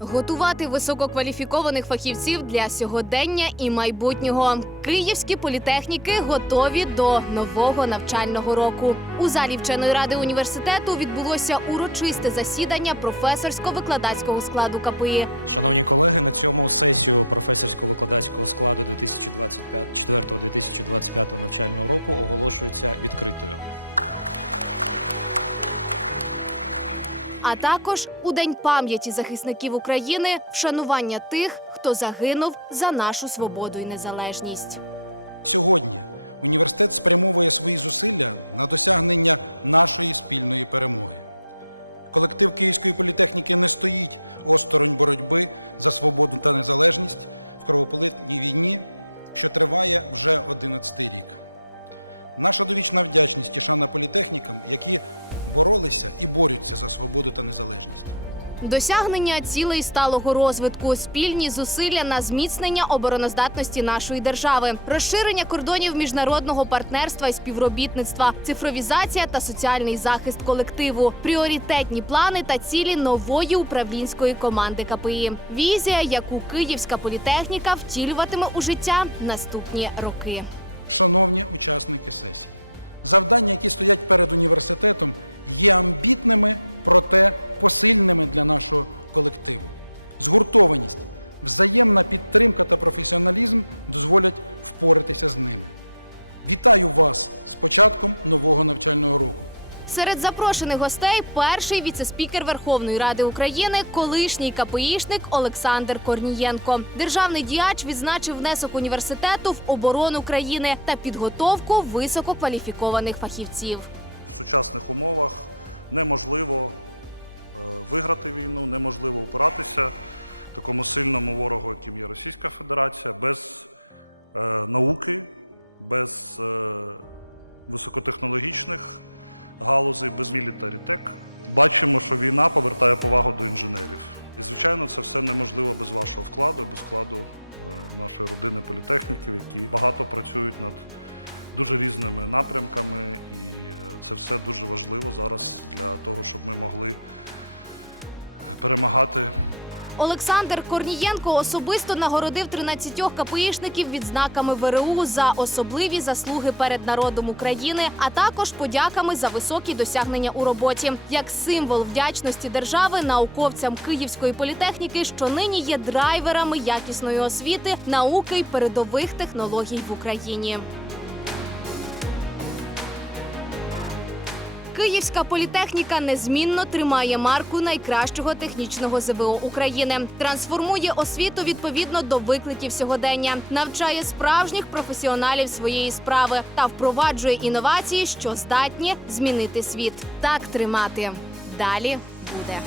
Готувати висококваліфікованих фахівців для сьогодення і майбутнього. Київські політехніки готові до нового навчального року. У залі вченої ради університету відбулося урочисте засідання професорсько-викладацького складу КПІ. А також у день пам'яті захисників України вшанування тих, хто загинув за нашу свободу і незалежність. Досягнення цілей сталого розвитку, спільні зусилля на зміцнення обороноздатності нашої держави, розширення кордонів міжнародного партнерства і співробітництва, цифровізація та соціальний захист колективу, пріоритетні плани та цілі нової управлінської команди КПІ. Візія, яку Київська політехніка втілюватиме у життя наступні роки. Серед запрошених гостей перший віцеспікер Верховної Ради України, колишній КПІшник Олександр Корнієнко. Державний діяч відзначив внесок університету в оборону країни та підготовку висококваліфікованих фахівців. Олександр Корнієнко особисто нагородив 13 КПІшників відзнаками ВРУ за особливі заслуги перед народом України, а також подяками за високі досягнення у роботі, як символ вдячності держави науковцям Київської політехніки, що нині є драйверами якісної освіти, науки й передових технологій в Україні. Київська політехніка незмінно тримає марку найкращого технічного ЗВО України, трансформує освіту відповідно до викликів сьогодення, навчає справжніх професіоналів своєї справи та впроваджує інновації, що здатні змінити світ. Так тримати далі буде.